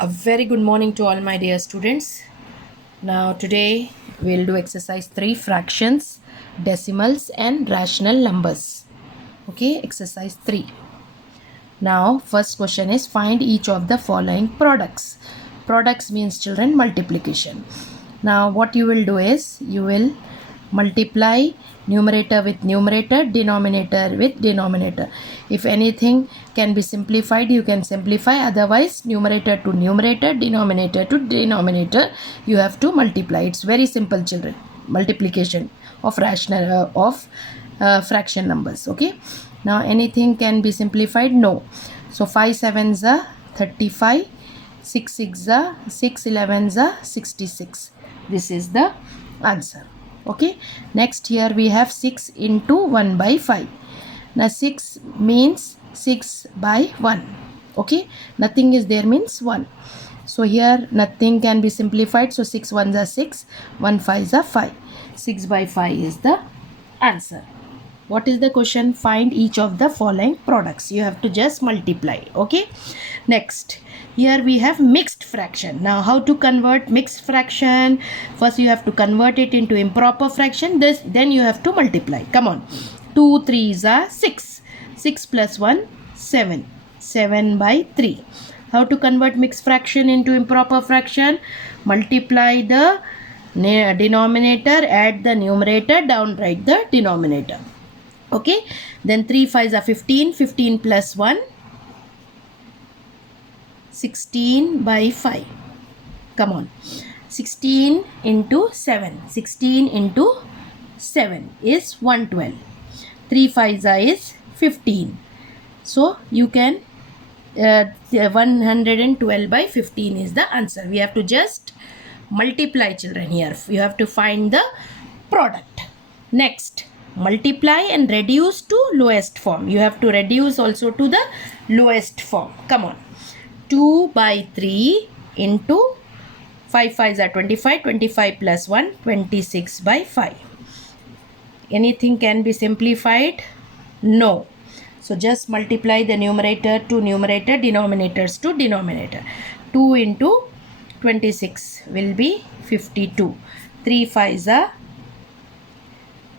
A very good morning to all my dear students. Now today we'll do exercise 3 fractions, decimals and rational numbers. Okay, exercise 3. Now first question is find each of the following products. Products means children multiplication. Now what you will do is you will multiply numerator with numerator, denominator with denominator. If anything can be simplified, you can simplify. Otherwise, numerator to numerator, denominator to denominator, you have to multiply. It's very simple, children. Multiplication of rational fraction numbers. Okay. Now anything can be simplified? No. So 5 sevens are 35, 6 6 are 6 11s are 66. This is the answer. Okay, next here we have 6 into 1 by 5. Now 6 means 6 by 1. Okay, nothing is there means 1. So here nothing can be simplified. So 6 ones are 6, 1 5s are 5. 6 by 5 is the answer. What is the question? Find each of the following products. You have to just multiply. Okay, next here we have mixed fraction. Now how to convert mixed fraction? First you have to convert it into improper fraction. Then you have to multiply. Come on, 2 3s are 6, 6 plus 1 7, 7 by 3. How to convert mixed fraction into improper fraction? Multiply the denominator, add the numerator, down write the denominator. Okay, then 3 5s are 15, 15 plus 1 16 by 5. Come on, 16 into 7, 16 into 7 is 112. 3 5s are is 15. So you can 112 by 15 is the answer. We have to just multiply, children. Here you have to find the product. Next, multiply and reduce to lowest form. You have to reduce also to the lowest form. Come on, 2 by 3 into 5 5s are 25, 25 plus 1 26 by 5. Anything can be simplified? No. So just multiply the numerator to numerator, denominators to denominator. 2 into 26 will be 52. 3 5s are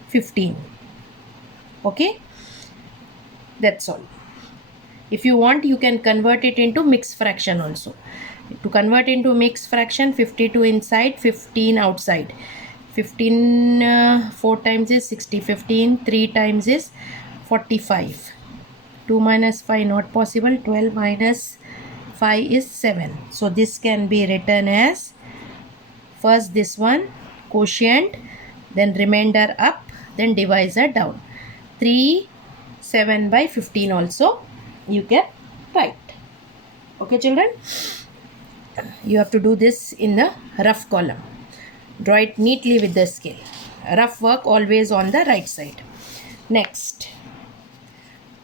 15. Okay, that's all. If you want, you can convert it into mixed fraction also. To convert into mixed fraction, 52 inside, 15 outside. 15 4 times is 60, 15 3 times is 45. 2 minus 5 not possible. 12 minus 5 is 7. So this can be written as first this one quotient, then remainder up, then divisor down. 3 7 by 15 also you can write. Okay, children, you have to do this in the rough column. Draw it neatly with the scale. Rough work always on the right side. Next,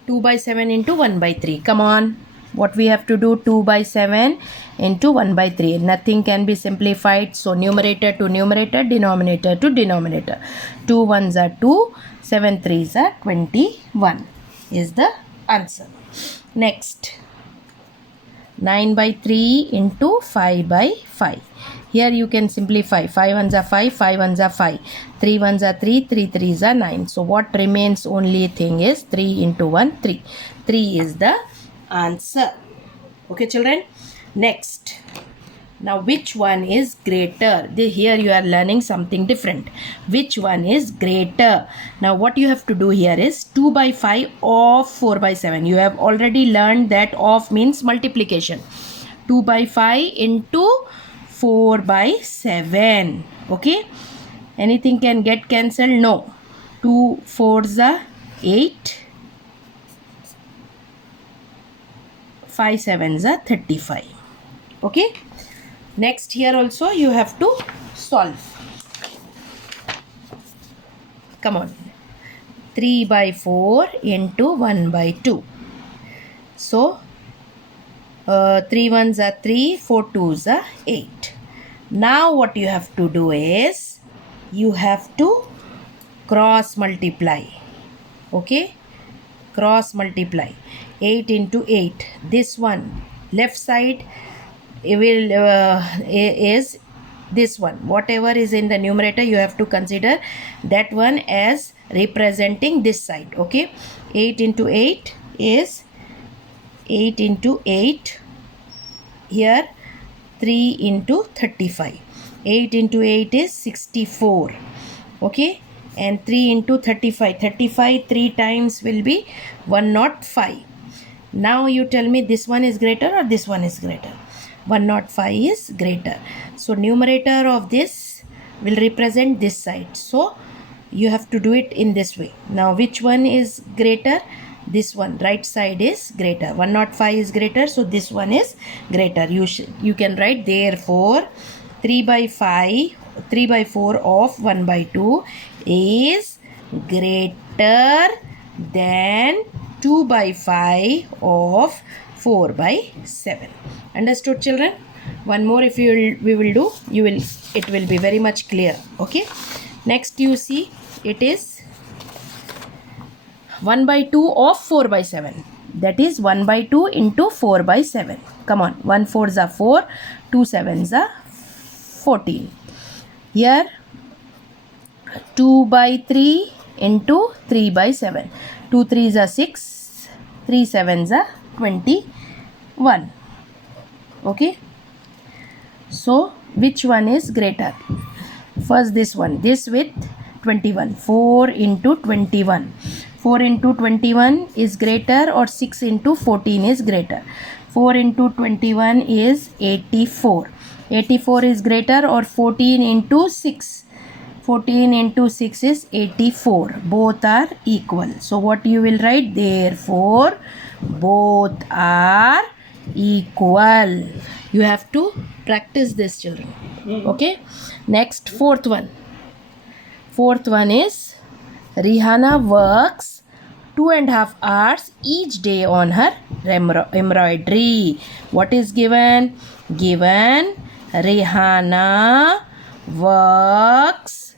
2 by 7 into 1 by 3. Come on, what we have to do? 2 by 7 into 1 by 3. Nothing can be simplified. So numerator to numerator, denominator to denominator. 2 1s are 2, 7 3s are 21 is the answer. Next, 9 by 3 into 5 by 5. Here you can simplify. 5 1s are 5, 5 1s are 5, 3 1s are 3, 3 3s are 9. So what remains only thing is 3 into 1, 3. 3 is the answer. Okay, children. Next, now which one is greater? Here you are learning something different. Which one is greater? Now what you have to do here is 2 by 5 of 4 by 7. You have already learned that of means multiplication. 2 by 5 into 4 by 7. Okay, anything can get cancelled? No. 2 4s are 8, 5 7s are 35. Okay, next here also you have to solve. Come on, 3 by 4 into 1 by 2. So 3 1s are 3, 4 2s are 8. Now what you have to do is you have to cross multiply. Okay, cross multiply. 8 into 8. This one left side is this one. Whatever is in the numerator, you have to consider that one as representing this side. Okay, 8 into 8 is 8 into 8. Here 3 into 35. 8 into 8 is 64. Okay, and 3 into 35. 35 3 times will be 105. Now you tell me this one is greater or this one is greater. 105 is greater. So numerator of this will represent this side. So you have to do it in this way. Now which one is greater? This one, right side is greater. 105 is greater, so this one is greater. You can write therefore 3 by 4 of 1 by 2 is greater than 2 by 5 of 4 by 7. Understood, children? One more if we will do, it will be very much clear. Okay, next you see, it is 1 by 2 of 4 by 7. That is 1 by 2 into 4 by 7. Come on, 1 4s are 4, 2 7s are 14. Here 2 by 3 into 3 by 7. 2 3s are 6, 3 7s are 21. Okay, so which one is greater? First this one, this with 21. 4 into 21. 4 into 21 is greater or 6 into 14 is greater? 4 into 21 is 84. 84 is greater or 14 into 6? 14 into 6 is 84. Both are equal. So what you will write? Therefore, both are equal. You have to practice this, children. Okay. Next, fourth one. Fourth one is Rihanna works 2.5 hours each day on her embroidery. What is given? Given Rihanna works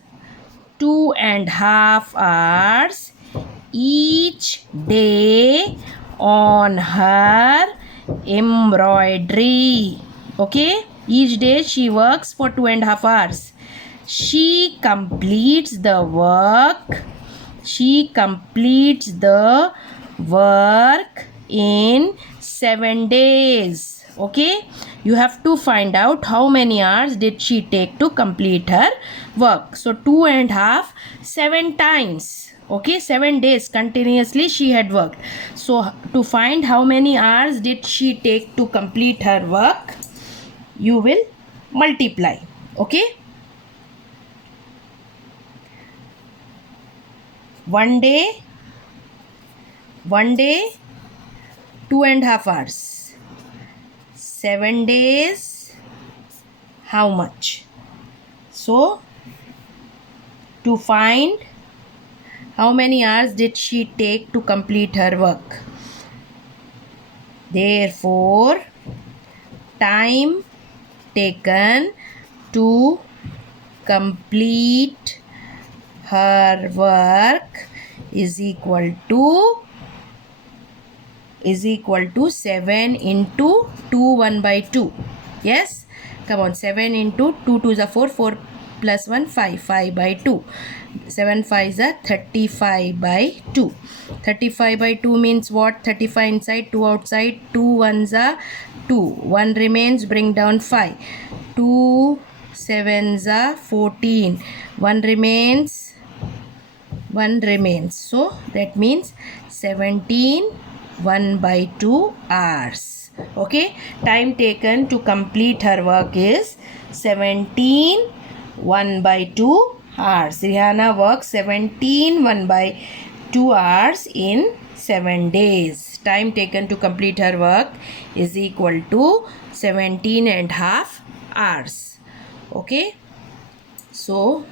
2.5 hours each day on her embroidery. Okay, each day she works for 2.5 hours. She completes the work. She completes the work in 7 days. Okay, you have to find out how many hours did she take to complete her work. So 2.5, 7 times. Okay, 7 days continuously she had worked. So to find how many hours did she take to complete her work, you will multiply. Okay, 1 day 2.5 hours. 7 days, how much? So to find how many hours did she take to complete her work, therefore time taken to complete her work is equal to 7 into 2 1 by 2. Yes, come on, 7 into 2 2 is a 4, 4 plus 1 5, 5 by 2. 7 5 is a 35 by 2. 35 by 2 means what? 35 inside, 2 outside. 2 1s are 2, 1 remains, bring down 5. 2 7s are 14, 1 remains. So that means 17 1 by 2 hours. Okay, time taken to complete her work is 17 1 by 2 hours. Rihanna works 17 1 by 2 hours in 7 days. Time taken to complete her work is equal to 17.5 hours. Okay, so